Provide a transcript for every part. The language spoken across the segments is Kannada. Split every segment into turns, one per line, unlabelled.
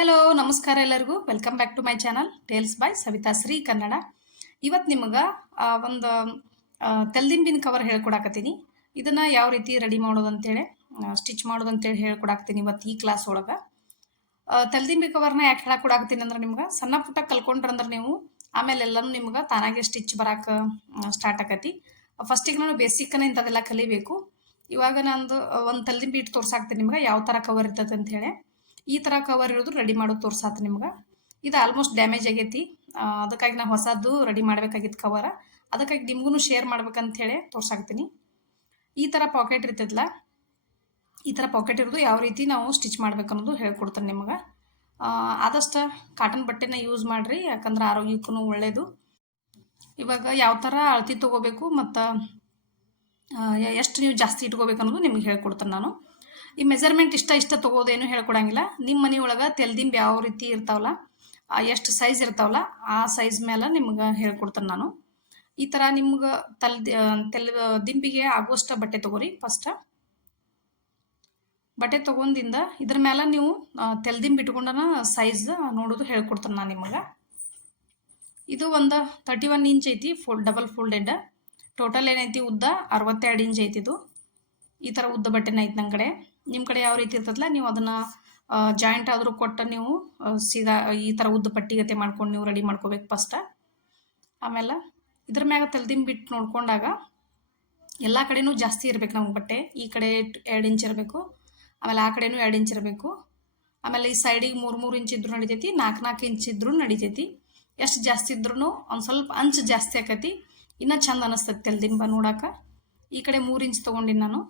ಹಲೋ ನಮಸ್ಕಾರ ಎಲ್ಲರಿಗೂ. Welcome back to my channel tales by Savitha Shri Kannada ಇವತ್ತು ನಿಮಗೆ ಒಂದು ತೆಲ್ದಿಂಬಿನ ಕವರ್ ಹೇಳ್ಕೊಡಾಕತ್ತೀನಿ. ಇದನ್ನು ಯಾವ ರೀತಿ ರೆಡಿ ಮಾಡೋದು ಅಂತೇಳಿ ಸ್ಟಿಚ್ ಮಾಡೋದು ಅಂತೇಳಿ ಹೇಳ್ಕೊಡಾಕ್ತೀನಿ ಇವತ್ತು ಈ ಕ್ಲಾಸ್ ಒಳಗೆ. ತೆಲ್ದಿಂಬಿ ಕವರ್ನ ಯಾಕೆ ಹೇಳಕೊಡಾಕ್ತೀನಿ ಅಂದ್ರೆ ನಿಮ್ಗೆ, ಸಣ್ಣ ಪುಟ್ಟ ಕಲ್ಕೊಂಡ್ರಂದ್ರೆ ನೀವು, ಆಮೇಲೆ ಎಲ್ಲನೂ ನಿಮ್ಗೆ ತಾನಾಗೆ ಸ್ಟಿಚ್ ಬರಾಕ ಸ್ಟಾರ್ಟ್ ಆಕತಿ. ಫಸ್ಟಿಗೆ ನಾನು ಬೇಸಿಕ್ನ ಇಂಥದೆಲ್ಲ ಕಲಿಬೇಕು. ಇವಾಗ ನಂದು ಒಂದು ತೆಲ್ದಿಂಬಿ ಇಟ್ಟು ತೋರ್ಸಾಕ್ತೀನಿ ನಿಮ್ಗೆ, ಯಾವ ಥರ ಕವರ್ ಇರ್ತದೆ ಅಂತ ಹೇಳಿ ಈ ಥರ ಕವರ್ ಇರೋದು ರೆಡಿ ಮಾಡೋದು ತೋರ್ಸಾತ್ ನಿಮ್ಗೆ. ಇದು ಆಲ್ಮೋಸ್ಟ್ ಡ್ಯಾಮೇಜ್ ಆಗೈತಿ. ಅದಕ್ಕಾಗಿ ನಾವು ಹೊಸದು ರೆಡಿ ಮಾಡಬೇಕಾಗಿತ್ತು ಕವರ ಅದಕ್ಕಾಗಿ ನಿಮಗೂ ಶೇರ್ ಮಾಡ್ಬೇಕಂತ ಹೇಳಿ ತೋರ್ಸಾಕ್ತೀನಿ. ಈ ಥರ ಪಾಕೆಟ್ ಇರ್ತದಲ್ಲ ಈ ಥರ ಪಾಕೆಟ್ ಇರೋದು ಯಾವ ರೀತಿ ನಾವು ಸ್ಟಿಚ್ ಮಾಡ್ಬೇಕು ಅನ್ನೋದು ಹೇಳ್ಕೊಡ್ತಾನೆ ನಿಮ್ಗೆ. ಆದಷ್ಟು ಕಾಟನ್ ಬಟ್ಟೆನ ಯೂಸ್ ಮಾಡಿರಿ, ಯಾಕಂದ್ರೆ ಆರೋಗ್ಯಕ್ಕೂ ಒಳ್ಳೆಯದು ಇವಾಗ ಯಾವ ಥರ ಅಳತಿ ತೊಗೋಬೇಕು ಮತ್ತು ಎಷ್ಟು ನೀವು ಜಾಸ್ತಿ ಇಟ್ಕೋಬೇಕು ಅನ್ನೋದು ನಿಮ್ಗೆ ಹೇಳ್ಕೊಡ್ತೇನೆ ನಾನು. ಈ ಮೆಜರ್ಮೆಂಟ್ ಇಷ್ಟ ಇಷ್ಟ ತೊಗೋದೇನು ಹೇಳ್ಕೊಡಂಗಿಲ್ಲ. ನಿಮ್ಮ ಮನೆಯೊಳಗೆ ತೆಲ್ದಿಂಬ್ ಯಾವ ರೀತಿ ಇರ್ತಾವಲ್ಲ ಎಷ್ಟು ಸೈಜ್ ಇರ್ತಾವಲ್ಲ, ಆ ಸೈಜ್ ಮೇಲೆ ನಿಮ್ಗೆ ಹೇಳ್ಕೊಡ್ತೇನೆ ನಾನು. ಈ ಥರ ನಿಮ್ಗೆ ತಲ್ ತೆಲ್, ದಿಂಬಿಗೆ ಆಗುವಷ್ಟ ಬಟ್ಟೆ ತಗೋರಿ ಫಸ್ಟ್ ಬಟ್ಟೆ ತೊಗೊಂದಿಂದ ಇದ್ರ ಮೇಲೆ ನೀವು ತೆಲ್ದಿಂಬ್ ಇಟ್ಕೊಂಡನ ಸೈಜ್ ನೋಡೋದು ಹೇಳ್ಕೊಡ್ತೇನೆ ನಾನು ನಿಮಗೆ. ಇದು ಒಂದು ತರ್ಟಿ ಒನ್ ಇಂಚ್ ಐತಿ ಫುಲ್ ಡಬಲ್ ಫೋಲ್ಡೆಡ್ ಟೋಟಲ್ ಏನೈತಿ ಉದ್ದ? ಅರವತ್ತೆರಡು ಇಂಚ್ ಐತಿ ಇದು. ಈ ಥರ ಉದ್ದ ಬಟ್ಟೆನ ಐತಿ ನನ್ನ ಕಡೆ. ನಿಮ್ಮ ಕಡೆ ಯಾವ ರೀತಿ ಇರ್ತದಲ್ಲ, ನೀವು ಅದನ್ನು ಜಾಯಿಂಟ್ ಆದರೂ ಕೊಟ್ಟು ನೀವು ಸೀದಾ ಈ ಥರ ಉದ್ದ ಪಟ್ಟಿಗತೆ ಮಾಡ್ಕೊಂಡು ನೀವು ರೆಡಿ ಮಾಡ್ಕೋಬೇಕು ಫಸ್ಟ ಆಮೇಲೆ ಇದ್ರ ಮ್ಯಾಗ ತೆಲ್ದಿಂಬ್ ಬಿಟ್ಟು ನೋಡ್ಕೊಂಡಾಗ ಎಲ್ಲ ಕಡೆನೂ ಜಾಸ್ತಿ ಇರಬೇಕು ನಮ್ಗೆ ಬಟ್ಟೆ. ಈ ಕಡೆ ಎರಡು ಇಂಚ್ ಇರಬೇಕು, ಆಮೇಲೆ ಆ ಕಡೆನೂ ಎರಡು ಇಂಚ್ ಇರಬೇಕು. ಆಮೇಲೆ ಈ ಸೈಡಿಗೆ ಮೂರು ಮೂರು ಇಂಚ್ ಇದ್ರೂ ನಡಿತೈತಿ ನಾಲ್ಕು ನಾಲ್ಕು ಇಂಚ್ ಇದ್ರೂ ನಡಿತೈತಿ. ಎಷ್ಟು ಜಾಸ್ತಿ ಇದ್ರೂ ಒಂದು ಸ್ವಲ್ಪ ಅಂಚು ಜಾಸ್ತಿ ಆಕತಿ, ಇನ್ನೂ ಚಂದ ಅನಿಸ್ತೈತಿ ತೆಲ್ದಿಂಬ ನೋಡಾಕ. ಈ ಕಡೆ ಮೂರು ಇಂಚ್ ತೊಗೊಂಡಿನಿ ನಾನು.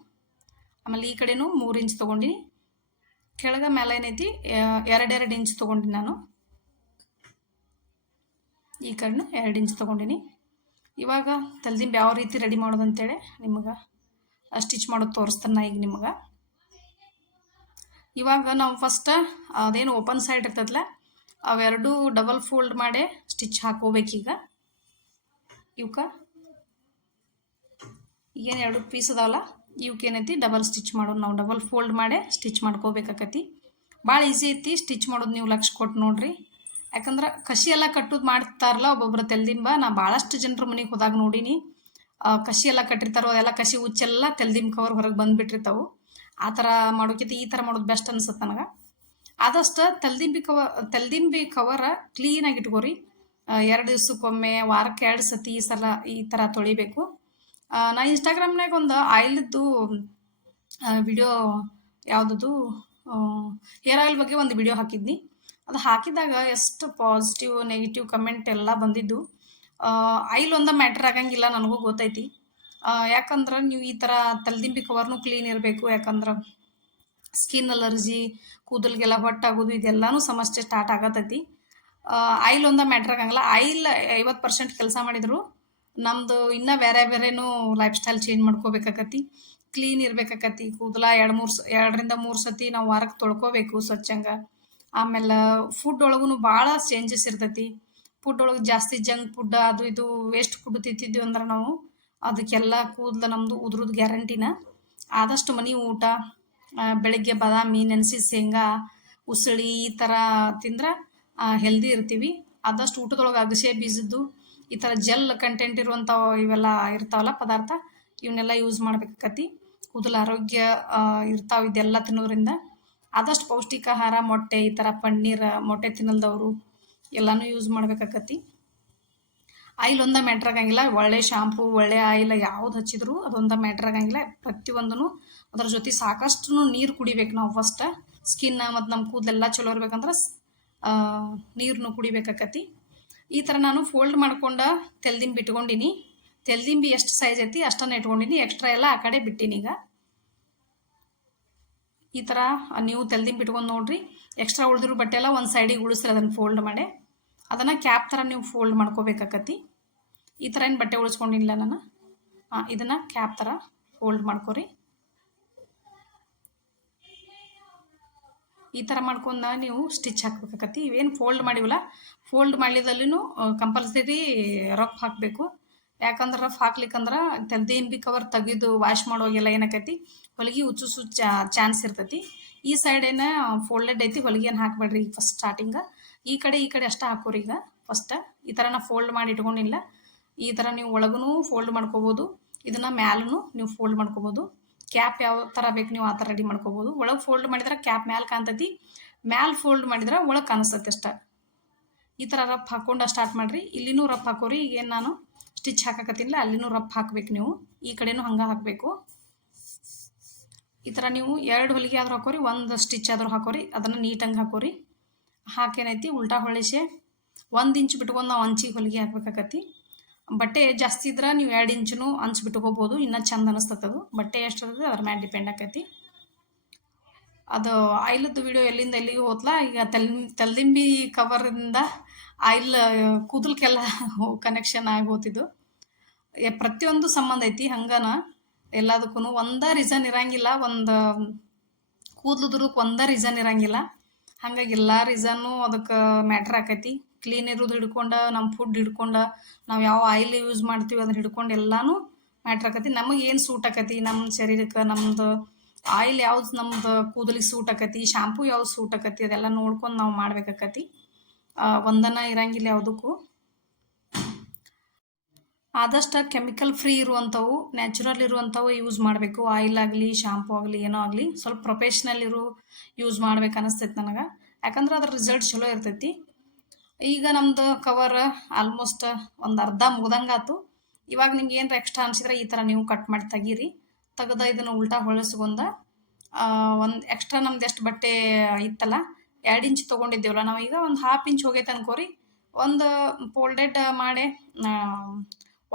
ಆಮೇಲೆ ಈ ಕಡೆನೂ ಮೂರು ಇಂಚ್ ತೊಗೊಂಡಿನಿ. ಕೆಳಗೆ ಮೇಲೆ ಏನೈತಿ ಎರಡೆರಡು ಇಂಚ್ ತೊಗೊಂಡಿನಿ ನಾನು. ಈ ಕಡೆನೂ ಎರಡು ಇಂಚ್ ತೊಗೊಂಡಿನಿ. ಇವಾಗ ತಲ್ದಿಂಬ ಯಾವ ರೀತಿ ರೆಡಿ ಮಾಡೋದು ಅಂತೇಳಿ ನಿಮಗೆ ಸ್ಟಿಚ್ ಮಾಡೋದು ತೋರಿಸ್ತಾನೆ ನಾ ಈಗ ನಿಮಗೆ. ಇವಾಗ ನಾವು ಫಸ್ಟ್ ಅದೇನು ಓಪನ್ ಸೈಡ್ ಇರ್ತದಲ್ಲ ಅವೆರಡೂ ಡಬಲ್ ಫೋಲ್ಡ್ ಮಾಡಿ ಸ್ಟಿಚ್ ಹಾಕೋಬೇಕೀಗ ಇವಕ್ಕ ಏನು ಎರಡು ಪೀಸ್ ಅದಾವಲ್ಲ? ಇವಕ್ಕೆ ಏನೈತಿ? ಡಬಲ್ ಸ್ಟಿಚ್ ಮಾಡೋದು ನಾವು ಡಬಲ್ ಫೋಲ್ಡ್ ಮಾಡಿ ಸ್ಟಿಚ್ ಮಾಡ್ಕೋಬೇಕಾಕತಿ. ಭಾಳ ಈಸಿ ಐತಿ ಸ್ಟಿಚ್ ಮಾಡೋದು ನೀವು ಲಕ್ಷ ಕೊಟ್ಟು ನೋಡ್ರಿ. ಯಾಕಂದ್ರೆ ಕಸಿ ಎಲ್ಲ ಕಟ್ಟೋದು ಮಾಡ್ತಾರಲ್ಲ ಒಬ್ಬೊಬ್ಬರ ತೆಲ್ದಿಂಬ, ನಾ ಭಾಳಷ್ಟು ಜನರ ಮನೆಗೆ ಹೋದಾಗ ನೋಡೀನಿ. ಕಸಿ ಎಲ್ಲ ಕಟ್ಟಿರ್ತಾರೋ, ಅದೆಲ್ಲ ಕಸಿ ಉಚ್ಚೆಲ್ಲ ತೆಲ್ದಿಂಬ ಕವರ್ ಹೊರಗೆ ಬಂದುಬಿಟ್ಟಿರ್ತಾವೆ. ಆ ಥರ ಮಾಡೋಕ್ಕಿಂತ ಈ ಥರ ಮಾಡೋದು ಬೆಸ್ಟ್ ಅನ್ಸುತ್ತೆ ನನಗೆ. ಆದಷ್ಟು ತೆಲ್ದಿಂಬಿ ಕವ ತೆಲ್ದಿಂಬಿ ಕವರ ಕ್ಲೀನಾಗಿ ಇಟ್ಕೋರಿ. ಎರಡು ದಿವ್ಸಕ್ಕೊಮ್ಮೆ ವಾರಕ್ಕೆ ಎರಡು ಸತಿ ಈ ಸಲ ಈ ಥರ ತೊಳಿಬೇಕು. ನಾ ಇನ್ಸ್ಟಾಗ್ರಾಮ್ನಾಗ ಒಂದು ಆಯಿಲ್ದು ವಿಡಿಯೋ ಯಾವುದದು ಹೇರ್ ಆಯಿಲ್ ಬಗ್ಗೆ ಒಂದು ವಿಡಿಯೋ ಹಾಕಿದ್ನಿ. ಅದು ಹಾಕಿದಾಗ ಎಷ್ಟು ಪಾಸಿಟಿವ್ ನೆಗೆಟಿವ್ ಕಮೆಂಟ್ ಎಲ್ಲ ಬಂದಿದ್ದು. ಆಯಿಲ್ ಒಂದ ಮ್ಯಾಟ್ರ್ ಆಗಂಗಿಲ್ಲ ನನಗೂ ಗೊತ್ತೈತಿ. ಯಾಕಂದ್ರೆ ನೀವು ಈ ಥರ ತಲೆದಿಂಬಿ ಕವರ್ನು ಕ್ಲೀನ್ ಇರಬೇಕು. ಯಾಕಂದ್ರೆ ಸ್ಕಿನ್ ಅಲರ್ಜಿ ಕೂದಲಿಗೆಲ್ಲ ಹೊಟ್ಟಾಗೋದು, ಇದೆಲ್ಲನೂ ಸಮಸ್ಯೆ ಸ್ಟಾರ್ಟ್ ಆಗತೈತಿ. ಆಯಿಲ್ ಒಂದ ಮ್ಯಾಟ್ರ್ ಆಗಂಗಿಲ್ಲ. ಆಯಿಲ್ ಐವತ್ತು ಪರ್ಸೆಂಟ್ ಕೆಲಸ ಮಾಡಿದ್ರು. ನಮ್ಮದು ಇನ್ನೂ ಬೇರೆ ಬೇರೆನೂ ಲೈಫ್ ಸ್ಟೈಲ್ ಚೇಂಜ್ ಮಾಡ್ಕೋಬೇಕಾಕತಿ ಕ್ಲೀನ್ ಇರ್ಬೇಕಾಕತಿ ಕೂದಲ ಎರಡು ಮೂರು ಎರಡರಿಂದ ಮೂರು ಸತಿ ನಾವು ವಾರಕ್ಕೆ ತೊಳ್ಕೋಬೇಕು ಸ್ವಚ್ಛಂಗ. ಆಮೇಲೆ ಫುಡ್ ಒಳಗೂ ಭಾಳ ಚೇಂಜಸ್ ಇರ್ತೈತಿ. ಫುಡ್ ಒಳಗೆ ಜಾಸ್ತಿ ಜಂಕ್ ಫುಡ್ ಅದು ಇದು ವೇಸ್ಟ್ ಫುಡ್ ತಿಂತಿದ್ವಿ ಅಂದ್ರೆ ನಾವು ಅದಕ್ಕೆಲ್ಲ ಕೂದಲು ನಮ್ಮದು ಉದ್ರದ್ದು ಗ್ಯಾರಂಟಿನ ಆದಷ್ಟು ಮನೆ ಊಟ ಬೆಳಗ್ಗೆ ಬಾದಾಮಿ, ನೆನೆಸಿ ಶೇಂಗಾ, ಉಸಳಿ ಈ ಥರ ತಿಂದ್ರೆ ಹೆಲ್ದಿ ಇರ್ತೀವಿ. ಆದಷ್ಟು ಊಟದೊಳಗೆ ಅಗಸೆ ಬೀಜದ್ದು ಈ ಥರ ಜೆಲ್ ಕಂಟೆಂಟ್ ಇರುವಂಥ ಇವೆಲ್ಲ ಇರ್ತಾವಲ್ಲ ಪದಾರ್ಥ ಇವನ್ನೆಲ್ಲ ಯೂಸ್ ಮಾಡ್ಬೇಕಾಕತಿ. ಕೂದಲು ಆರೋಗ್ಯ ಇರ್ತಾವೆ ಇದೆಲ್ಲ ತಿನ್ನೋದ್ರಿಂದ ಆದಷ್ಟು ಪೌಷ್ಟಿಕ ಆಹಾರ ಮೊಟ್ಟೆ, ಈ ಥರ ಪನ್ನೀರ್, ಮೊಟ್ಟೆ ತಿನ್ನಲ್ದವರು ಎಲ್ಲನೂ ಯೂಸ್ ಮಾಡ್ಬೇಕಾಕತಿ. ಆಯಿಲ್ ಒಂದ ಮ್ಯಾಟ್ರ್ ಆಗಂಗಿಲ್ಲ, ಒಳ್ಳೆ ಶಾಂಪು ಒಳ್ಳೆ ಆಯಿಲ್ ಯಾವ್ದು ಹಚ್ಚಿದ್ರು ಅದೊಂದ ಮ್ಯಾಟ್ರ್ ಆಗಂಗಿಲ್ಲ. ಪ್ರತಿಯೊಂದೂ ಅದ್ರ ಜೊತೆ ಸಾಕಷ್ಟು ನೀರು ಕುಡಿಬೇಕು ನಾವು ಫಸ್ಟ್ ಸ್ಕಿನ್ ಮತ್ತು ನಮ್ಮ ಕೂದಲೆಲ್ಲ ಚಲೋ ಇರ್ಬೇಕಂದ್ರೆ ನೀರನ್ನು ಕುಡಿಬೇಕಾಕತಿ. ಈ ಥರ ನಾನು ಫೋಲ್ಡ್ ಮಾಡ್ಕೊಂಡು ತೆಲ್ದಿಂಬಿ ಇಟ್ಕೊಂಡಿನಿ. ತೆಲ್ದಿಂಬಿ ಎಷ್ಟು ಸೈಜ್ ಐತಿ ಅಷ್ಟನ್ನು ಇಟ್ಕೊಂಡಿನಿ. ಎಕ್ಸ್ಟ್ರಾ ಎಲ್ಲ ಆ ಕಡೆ ಬಿಟ್ಟಿನಿ ಈಗ. ಈ ಥರ ನೀವು ತೆಲ್ದಿಂಬಿ ಇಟ್ಕೊಂಡು ನೋಡ್ರಿ. ಎಕ್ಸ್ಟ್ರಾ ಉಳಿದಿರೋ ಬಟ್ಟೆ ಎಲ್ಲ ಒಂದು ಸೈಡಿಗೆ ಉಳಿಸ್ರಿ ಅದನ್ನು ಫೋಲ್ಡ್ ಮಾಡಿ. ಅದನ್ನು ಕ್ಯಾಪ್ ಥರ ನೀವು ಫೋಲ್ಡ್ ಮಾಡ್ಕೋಬೇಕಾಕತಿ ಈ ಥರ ಏನು ಬಟ್ಟೆ ಉಳಿಸ್ಕೊಂಡಿಲ್ಲ ನಾನು. ಇದನ್ನು ಕ್ಯಾಪ್ ಥರ ಫೋಲ್ಡ್ ಮಾಡ್ಕೊರಿ. ಈ ಥರ ಮಾಡ್ಕೊಂಡ ನೀವು ಸ್ಟಿಚ್ ಹಾಕ್ಬೇಕಾಕತಿ ಇವೇನು ಫೋಲ್ಡ್ ಮಾಡಿವಲ್ಲ ಫೋಲ್ಡ್ ಮಾಡಿದಲ್ಲಿನು ಕಂಪಲ್ಸರಿ ರಫ್ ಹಾಕಬೇಕು. ಯಾಕಂದ್ರೆ ರಫ್ ಹಾಕ್ಲಿಕ್ಕಂದ್ರೆ ತೆಲ್ದಿಂಬಿ ಕವರ್ ತೆಗೆದು ವಾಶ್ ಮಾಡೋಗೆಲ್ಲ ಏನಾಕೈತಿ, ಹೊಲಿಗೆ ಉಚ್ಚುಸು ಚಾನ್ಸ್ ಇರ್ತೈತಿ. ಈ ಸೈಡ್ ಏನ ಫೋಲ್ಡೆಡ್ ಐತಿ, ಹೊಲಿಗೆ ಏನು ಹಾಕ್ಬೇಡ್ರಿ ಈಗ ಫಸ್ಟ್ ಸ್ಟಾರ್ಟಿಂಗ ಈ ಕಡೆ ಈ ಕಡೆ ಅಷ್ಟೇ ಹಾಕೋರಿ ಈಗ ಫಸ್ಟ್ ಈ ಥರ ನಾ ಫೋಲ್ಡ್ ಮಾಡಿ ಇಟ್ಕೊಂಡಿಲ್ಲ. ಈ ಥರ ನೀವು ಒಳಗೂ ಫೋಲ್ಡ್ ಮಾಡ್ಕೋಬೋದು. ಇದನ್ನ ಮ್ಯಾಲೂ ನೀವು ಫೋಲ್ಡ್ ಮಾಡ್ಕೋಬೋದು. ಕ್ಯಾಪ್ ಯಾವ ಥರ ಬೇಕು ನೀವು ಆ ಥರ ರೆಡಿ ಮಾಡ್ಕೋಬೋದು. ಒಳಗೆ ಫೋಲ್ಡ್ ಮಾಡಿದ್ರೆ ಕ್ಯಾಪ್ ಮ್ಯಾಲೆ ಕಾಣ್ತೈತಿ. ಮ್ಯಾಲೆ ಫೋಲ್ಡ್ ಮಾಡಿದ್ರೆ ಒಳಗೆ ಕಾಣಿಸ್ತೈತಿ ಅಷ್ಟೇ. ಈ ಥರ ರಫ್ ಹಾಕ್ಕೊಂಡು ಸ್ಟಾರ್ಟ್ ಮಾಡಿರಿ. ಇಲ್ಲಿನೂ ರಫ್ ಹಾಕೋರಿ. ಈಗೇನು ನಾನು ಸ್ಟಿಚ್ ಹಾಕಕತ್ತಿಲ್ಲ ಅಲ್ಲಿನೂ ರಫ್ ಹಾಕ್ಬೇಕು ನೀವು. ಈ ಕಡೆನೂ ಹಂಗೆ ಹಾಕಬೇಕು. ಈ ಥರ ನೀವು ಎರಡು ಹೊಲಿಗೆ ಆದರೂ ಹಾಕೋರಿ, ಒಂದು ಸ್ಟಿಚ್ ಆದರೂ ಹಾಕೋರಿ, ಅದನ್ನು ನೀಟಾಗಿ ಹಾಕೋರಿ. ಹಾಕೇನೈತಿ? ಉಲ್ಟಾ ಹೊಳಿಸಿ ಒಂದು ಇಂಚು ಬಿಟ್ಕೊಂಡು ನಾವು ಅಂಚಿಗೆ ಹೊಲಿಗೆ ಹಾಕ್ಬೇಕಾಕತಿ ಬಟ್ಟೆ ಜಾಸ್ತಿ ಇದ್ರೆ ನೀವು ಎರಡು ಇಂಚು ಅಂಚು ಬಿಟ್ಕೋಬೋದು. ಇನ್ನೂ ಚಂದ ಅದು. ಬಟ್ಟೆ ಎಷ್ಟು ಇರ್ತದೆ ಅದ್ರ ಮ್ಯಾಲೆ ಡಿಪೆಂಡ್ ಆಕೈತಿ ಅದು ಐಲದ್ದು ವಿಡಿಯೋ ಎಲ್ಲಿಂದ ಎಲ್ಲಿಗೆ ಹೋತ್ಲ? ಈಗ ತಲ್, ತಲ್ದಿಂಬಿ ಕವರಿಂದ ಆಯಿಲ್ ಕೂದಲ್ಕೆಲ್ಲ ಕನೆಕ್ಷನ್ ಆಗೋತಿದ್ದು ಪ್ರತಿಯೊಂದು ಸಂಬಂಧ ಐತಿ, ಹಂಗನ ಎಲ್ಲದಕ್ಕೂ ಒಂದ ರೀಸನ್ ಇರಂಗಿಲ್ಲ, ಒಂದು ಕೂದಲುದ್ರಕ್ಕೆ ಒಂದ ರೀಸನ್ ಇರಂಗಿಲ್ಲ. ಹಂಗಾಗಿ ಎಲ್ಲ ರೀಸನ್ನು ಅದಕ್ಕೆ ಮ್ಯಾಟ್ರ್ ಆಕೈತಿ. ಕ್ಲೀನ್ ಇರೋದು ಹಿಡ್ಕೊಂಡು ನಮ್ಮ ಫುಡ್ ಹಿಡ್ಕೊಂಡು, ನಾವು ಯಾವ ಆಯಿಲ್ ಯೂಸ್ ಮಾಡ್ತೀವಿ ಅದನ್ನ ಹಿಡ್ಕೊಂಡು ಎಲ್ಲಾನು ಮ್ಯಾಟ್ರ್ ಆಕತಿ. ನಮಗೆ ಏನು ಸೂಟ್ ಆಕತಿ? ನಮ್ಮ ಶರೀರಕ್ಕೆ ನಮ್ದು ಆಯಿಲ್ ಯಾವ್ದು ನಮ್ದು ಕೂದಲಿಗೆ ಸೂಟ್ ಆಕತಿ? ಶಾಂಪೂ ಯಾವ್ದು ಸೂಟ್ ಆಕತಿ? ಅದೆಲ್ಲ ನೋಡ್ಕೊಂಡು ನಾವು ಮಾಡ್ಬೇಕಾಕತಿ. ಒಂದನ ಇರಂಗಿಲ್ಲ ಯಾವುದಕ್ಕೂ. ಆದಷ್ಟು ಕೆಮಿಕಲ್ ಫ್ರೀ ಇರುವಂಥವು, ನ್ಯಾಚುರಲ್ ಇರುವಂಥವು ಯೂಸ್ ಮಾಡಬೇಕು. ಆಯಿಲ್ ಆಗಲಿ, ಶಾಂಪೂ ಆಗಲಿ, ಏನೋ ಆಗಲಿ, ಸ್ವಲ್ಪ ಪ್ರೊಫೆಷ್ನಲ್ ಇರು, ಯೂಸ್ ಮಾಡ್ಬೇಕು ಅನಿಸ್ತೈತೆ ನನಗೆ. ಯಾಕಂದ್ರೆ ಅದ್ರ ರಿಸಲ್ಟ್ ಚಲೋ ಇರ್ತೈತಿ. ಈಗ ನಮ್ದು ಕವರ್ ಆಲ್ಮೋಸ್ಟ್ ಒಂದು ಅರ್ಧ ಮುಗ್ದಂಗಾತು ಇವಾಗ ನಿಮ್ಗೆ ಏನಾರ ಎಕ್ಸ್ಟ್ರಾ ಅನ್ಸಿದ್ರೆ ಈ ಥರ ನೀವು ಕಟ್ ಮಾಡಿ ತೆಗೀರಿ. ತೆಗೆದ ಇದನ್ನು ಉಲ್ಟಾ ಹೊಳಸ್ಕೊಂಡ ಒಂದು ಎಕ್ಸ್ಟ್ರಾ ನಮ್ದು ಎಷ್ಟು ಬಟ್ಟೆ ಇತ್ತಲ್ಲ ಎರಡು ಇಂಚ್ ತೊಗೊಂಡಿದ್ದೇವಲ್ಲ, ನಾವು ಈಗ ಒಂದು ಹಾಫ್ ಇಂಚ್ ಹೋಗೈತೆ ಅನ್ಕೋರಿ ಒಂದು ಫೋಲ್ಡೆಡ್ ಮಾಡಿ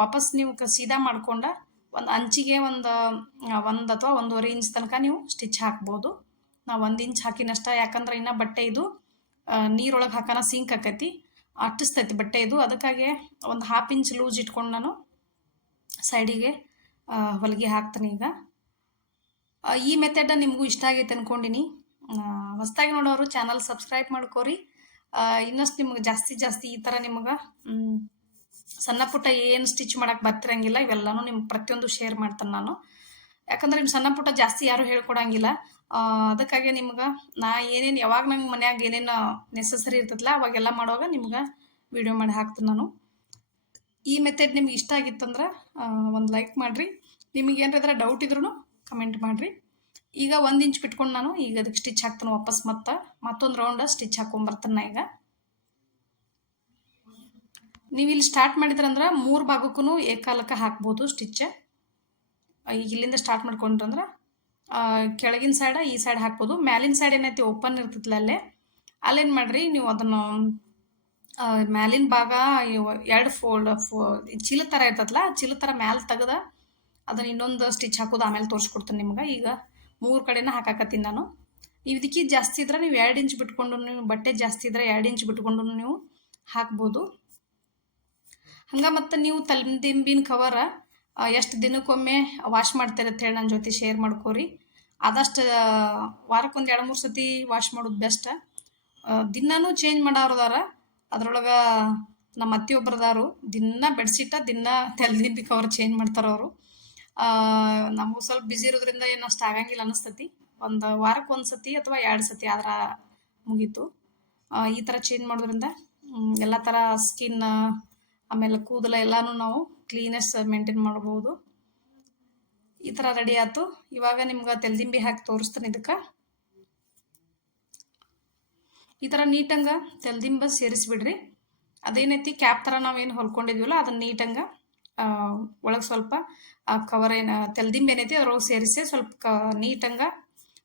ವಾಪಸ್ ನೀವು ಸೀದಾ ಮಾಡ್ಕೊಂಡ ಒಂದು ಅಂಚಿಗೆ ಒಂದು ಒಂದು ಅಥವಾ ಒಂದೂವರೆ ಇಂಚ್ ತನಕ ನೀವು ಸ್ಟಿಚ್ ಹಾಕ್ಬೋದು. ನಾವು ಒಂದು ಇಂಚ್ ಹಾಕಿನಷ್ಟ, ಯಾಕಂದ್ರೆ ಇನ್ನು ಬಟ್ಟೆ ಇದು ನೀರೊಳಗೆ ಹಾಕೋಣ ಸಿಂಕ್ ಆಕೈತಿ, ಅಟ್ಟಿಸ್ತೈತಿ ಬಟ್ಟೆ ಇದು. ಅದಕ್ಕಾಗಿ ಒಂದು ಹಾಫ್ ಇಂಚ್ ಲೂಸ್ ಇಟ್ಕೊಂಡು ನಾನು ಸೈಡಿಗೆ ಹೊಲಿಗೆ ಹಾಕ್ತೀನಿ ಈಗ. ಈ ಮೆಥಡ್ ನಿಮಗೂ ಇಷ್ಟ ಆಗೈತೆ ಅನ್ಕೊಂಡಿನಿ. ಹೊಸದಾಗಿ ನೋಡೋರು ಚಾನಲ್ ಸಬ್ಸ್ಕ್ರೈಬ್ ಮಾಡ್ಕೋರಿ. ಇನ್ನಷ್ಟು ನಿಮ್ಗೆ ಜಾಸ್ತಿ ಜಾಸ್ತಿ ಈ ಥರ ನಿಮಗೆ ಸಣ್ಣ ಪುಟ್ಟ ಏನು ಸ್ಟಿಚ್ ಮಾಡಕ್ಕೆ ಬರ್ತಿರಂಗಿಲ್ಲ, ಇವೆಲ್ಲನೂ ನಿಮ್ಗೆ ಪ್ರತಿಯೊಂದು ಶೇರ್ ಮಾಡ್ತಾನೆ ನಾನು. ಯಾಕಂದ್ರೆ ನಿಮ್ಮ ಸಣ್ಣ ಪುಟ್ಟ ಜಾಸ್ತಿ ಯಾರು ಹೇಳ್ಕೊಡಂಗಿಲ್ಲ. ಅದಕ್ಕಾಗಿ ನಿಮ್ಗೆ ನಾ ಏನೇನು, ಯಾವಾಗ ನಂಗೆ ಮನ್ಯಾಗ ಏನೇನು ನೆಸಸರಿ ಇರ್ತದಲ್ಲ ಅವಾಗೆಲ್ಲ ಮಾಡುವಾಗ ನಿಮ್ಗೆ ವಿಡಿಯೋ ಮಾಡಿ ಹಾಕ್ತೀನಿ ನಾನು. ಈ ಮೆಥಡ್ ನಿಮ್ಗೆ ಇಷ್ಟ ಆಗಿತ್ತಂದ್ರೆ ಒಂದು ಲೈಕ್ ಮಾಡಿರಿ. ನಿಮಗೆ ಏನಾರ ಡೌಟ್ ಇದ್ರೂ ಕಮೆಂಟ್ ಮಾಡಿರಿ. ಈಗ ಒಂದು ಇಂಚ್ ಬಿಟ್ಕೊಂಡು ನಾನು ಈಗ ಅದಕ್ಕೆ ಸ್ಟಿಚ್ ಹಾಕ್ತಾನೆ ವಾಪಸ್ ಮತ್ತೆ. ಮತ್ತೊಂದು ರೌಂಡ ಸ್ಟಿಚ್ ಹಾಕೊಂಬರ್ತಾನೆ ನಾ ಈಗ. ನೀವು ಇಲ್ಲಿ ಸ್ಟಾರ್ಟ್ ಮಾಡಿದ್ರಂದ್ರೆ ಮೂರು ಭಾಗಕ್ಕೂ ಏಕಾಲಕ್ಕೆ ಹಾಕ್ಬೋದು ಸ್ಟಿಚ್ ಈಗ ಇಲ್ಲಿಂದ ಸ್ಟಾರ್ಟ್ ಮಾಡ್ಕೊಂಡ್ರಂದ್ರೆ ಕೆಳಗಿನ ಸೈಡ ಈ ಸೈಡ್ ಹಾಕ್ಬೋದು. ಮ್ಯಾಲಿನ ಸೈಡ್ ಏನೈತಿ ಓಪನ್ ಇರ್ತೈತಲ್ಲ ಅಲ್ಲೇ. ಅಲ್ಲೇನು ಮಾಡಿರಿ, ನೀವು ಅದನ್ನು ಮ್ಯಾಲಿನ ಭಾಗ ಎರಡು ಫೋಲ್ಡ್ ಫೋ ಚೀಲ ಥರ ಇರ್ತೈತಲ್ಲ ಚೀಲ ಥರ ಮ್ಯಾಲೆ ತೆಗ್ದ ಅದನ್ನ ಇನ್ನೊಂದು ಸ್ಟಿಚ್ ಹಾಕೋದು ಆಮೇಲೆ ತೋರಿಸ್ಕೊಡ್ತೀನಿ ನಿಮ್ಗೆ ಈಗ. ಮೂರು ಕಡೆನ ಹಾಕಾಕತ್ತೀನಿ ನಾನು. ಇದಕ್ಕೆ ಜಾಸ್ತಿ ಇದ್ರೆ ನೀವು ಎರಡು ಇಂಚ್ ಬಿಟ್ಕೊಂಡು ನೀವು ಬಟ್ಟೆ ಜಾಸ್ತಿ ಇದ್ರೆ ಎರಡು ಇಂಚ್ ಬಿಟ್ಕೊಂಡು ನೀವು ಹಾಕ್ಬೋದು. ಹಂಗೆ ಮತ್ತು ನೀವು ತಲೆದಿಂಬಿನ ಕವರ ಎಷ್ಟು ದಿನಕ್ಕೊಮ್ಮೆ ವಾಶ್ ಮಾಡ್ತೀರ ಅಂತ ಹೇಳಿ ನನ್ನ ಜೊತೆ ಶೇರ್ ಮಾಡ್ಕೋರಿ. ಆದಷ್ಟು ವಾರಕ್ಕೊಂದು ಎರಡು ಮೂರು ಸತಿ ವಾಶ್ ಮಾಡೋದು ಬೆಸ್ಟ್ ದಿನಾನೂ ಚೇಂಜ್ ಮಾಡೋರದಾರ. ಅದ್ರೊಳಗೆ ನಮ್ಮ ಅತ್ತೆಯೊಬ್ಬರದಾರು ದಿನ ಬೆಡ್ಸಿಟ್ಟ ದಿನ ತಲೆದಿಂಬಿ ಕವರ್ ಚೇಂಜ್ ಮಾಡ್ತಾರೆ ಅವರು ನಮಗೂ ಸ್ವಲ್ಪ ಬ್ಯುಸಿ ಇರೋದ್ರಿಂದ ಏನು ಅಷ್ಟು ಆಗಂಗಿಲ್ಲ ಅನಿಸ್ತತಿ. ಒಂದು ವಾರಕ್ಕೆ ಒಂದು ಸತಿ ಅಥವಾ ಎರಡು ಸತಿ ಆದ್ರೆ ಮುಗೀತು. ಈ ಥರ ಚೇಂಜ್ ಮಾಡೋದ್ರಿಂದ ಎಲ್ಲ ಥರ ಸ್ಕಿನ್ ಆಮೇಲೆ ಕೂದಲ ಎಲ್ಲಾನು ನಾವು ಕ್ಲೀನೆಸ್ ಮೇಂಟೈನ್ ಮಾಡ್ಬೋದು. ಈ ಥರ ರೆಡಿ ಆಯ್ತು. ಇವಾಗ ನಿಮ್ಗೆ ತೆಲ್ದಿಂಬಿ ಹಾಕಿ ತೋರಿಸ್ತೀನಿ ಇದಕ್ಕೆ. ಈ ಥರ ನೀಟಂಗೆ ತೆಲ್ದಿಂಬ ಸೇರಿಸ್ಬಿಡ್ರಿ. ಅದೇನೈತಿ ಕ್ಯಾಪ್ ಥರ ನಾವೇನು ಹೊಲ್ಕೊಂಡಿದ್ವಲ್ಲ, ಅದನ್ನ ನೀಟಂಗ ಒಳಗೆ ಸ್ವಲ್ಪ ಕವರ್ ಏನು ತೆಲ್ದಿಂಬ ಏನೈತಿ ಅದ್ರೊಳಗೆ ಸೇರಿಸಿ ಸ್ವಲ್ಪ ಕ, ನೀಟಂಗೆ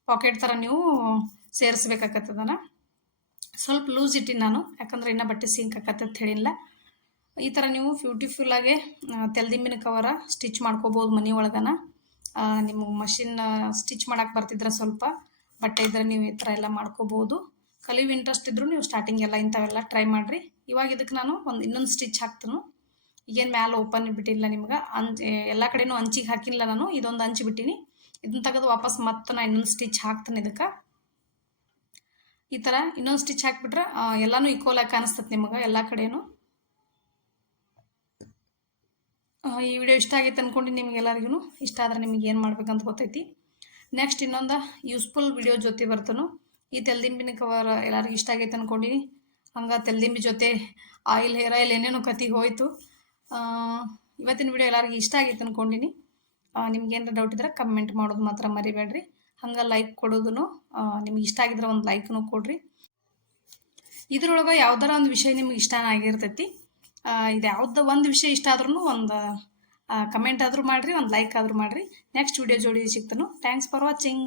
ಪಾಕೆಟ್ ಥರ ನೀವು ಸೇರಿಸ್ಬೇಕಾಗತ್ತದನ ಸ್ವಲ್ಪ ಲೂಸ್ ಇಟ್ಟಿನಿ ನಾನು, ಯಾಕಂದ್ರೆ ಇನ್ನೂ ಬಟ್ಟೆ ಸಿಂಕ್ ಅಂತ ಹೇಳಿಲ್ಲ. ಈ ಥರ ನೀವು ಬ್ಯೂಟಿಫುಲ್ಲಾಗಿ ತೆಲ್ದಿಂಬಿನ ಕವರ ಸ್ಟಿಚ್ ಮಾಡ್ಕೋಬೋದು ಮನೆ ಒಳಗನ. ನಿಮಗೆ ಮಷಿನ್ ಸ್ಟಿಚ್ ಮಾಡಕ್ಕೆ ಬರ್ತಿದ್ರೆ ಸ್ವಲ್ಪ, ಬಟ್ಟೆ ಇದ್ರೆ ನೀವು ಈ ಥರ ಎಲ್ಲ ಮಾಡ್ಕೋಬೋದು. ಕಲಿವ್ ಇಂಟ್ರೆಸ್ಟ್ ಇದ್ರೂ ನೀವು ಸ್ಟಾರ್ಟಿಂಗ್ ಎಲ್ಲ ಇಂಥವೆಲ್ಲ ಟ್ರೈ ಮಾಡಿರಿ. ಇವಾಗ ಇದಕ್ಕೆ ನಾನು ಒಂದು ಇನ್ನೊಂದು ಸ್ಟಿಚ್ ಹಾಕ್ತೀನಿ. ಈಗೇನು ಮ್ಯಾಲೆ ಓಪನ್ ಬಿಟ್ಟಿಲ್ಲ ನಿಮ್ಗೆ? ಅಂಚ್ ಎಲ್ಲ ಕಡೆನೂ ಅಂಚಿಗೆ ಹಾಕಿಲ್ಲ ನಾನು ಇದೊಂದು ಅಂಚು ಬಿಟ್ಟಿನಿ. ಇದನ್ನ ತೆಗೆದು ವಾಪಸ್ ಮತ್ತೆ ನಾನು ಇನ್ನೊಂದು ಸ್ಟಿಚ್ ಹಾಕ್ತೀನಿ ಇದಕ್ಕೆ. ಈ ಥರ ಇನ್ನೊಂದು ಸ್ಟಿಚ್ ಹಾಕಿಬಿಟ್ರೆ ಎಲ್ಲನೂ ಆಗಿ ಕಾಣಿಸ್ತದೆ ನಿಮಗೆ ಎಲ್ಲ ಕಡೆನೂ? ಆ, ಈ ವಿಡಿಯೋ ಇಷ್ಟ ಆಗೈತೆ ಅಂದ್ಕೊಂಡು ನಿಮಗೆಲ್ಲರಿಗೂ ಇಷ್ಟ ಆದ್ರೆ ನಿಮಗೆ ಏನು ಮಾಡ್ಬೇಕಂತ ಗೊತ್ತೈತಿ. ನೆಕ್ಸ್ಟ್ ಇನ್ನೊಂದು ಯೂಸ್ಫುಲ್ ವಿಡಿಯೋ ಜೊತೆ ಬರ್ತಾನು. ಈ ತೆಲ್ದಿಂಬಿನ ಕವರ್ ಎಲ್ಲರಿಗೂ ಇಷ್ಟ ಆಗೈತೆ ಅಂದ್ಕೊಂಡಿನಿ ಹಂಗೆ ತೆಲ್ದಿಂಬಿ ಜೊತೆ ಆಯಿಲ್ ಹೇರ್ ಆಯಿಲ್ ಏನೇನೋ ಕತಿ ಹೋಯ್ತು. ಇವತ್ತಿನ ವಿಡಿಯೋ ಎಲ್ಲರಿಗೂ ಇಷ್ಟ ಆಗಿತ್ತು ಅಂದ್ಕೊಂಡಿನಿ ನಿಮ್ಗೆ ಏನಾರ ಡೌಟ್ ಇದ್ರೆ ಕಮೆಂಟ್ ಮಾಡೋದು ಮಾತ್ರ ಮರಿಬೇಡ್ರಿ. ಹಂಗೆ ಲೈಕ್ ಕೊಡೋದು ನಿಮ್ಗೆ ಇಷ್ಟ ಆಗಿದ್ರೆ ಒಂದು ಲೈಕ್ನು ಕೊಡ್ರಿ. ಇದ್ರೊಳಗೆ ಯಾವ್ದಾರ ಒಂದು ವಿಷಯ ನಿಮ್ಗೆ ಇಷ್ಟ ಆಗಿರ್ತೈತಿ ಇದು ಯಾವ್ದು ಒಂದು ವಿಷಯ ಇಷ್ಟ ಆದ್ರೂ ಒಂದು ಕಮೆಂಟ್ ಆದರೂ ಮಾಡಿರಿ, ಒಂದು ಲೈಕ್ ಆದರೂ ಮಾಡಿರಿ. ನೆಕ್ಸ್ಟ್ ವಿಡಿಯೋ ಜೋಡಿ ಸಿಗ್ತಾನು. Thanks for watching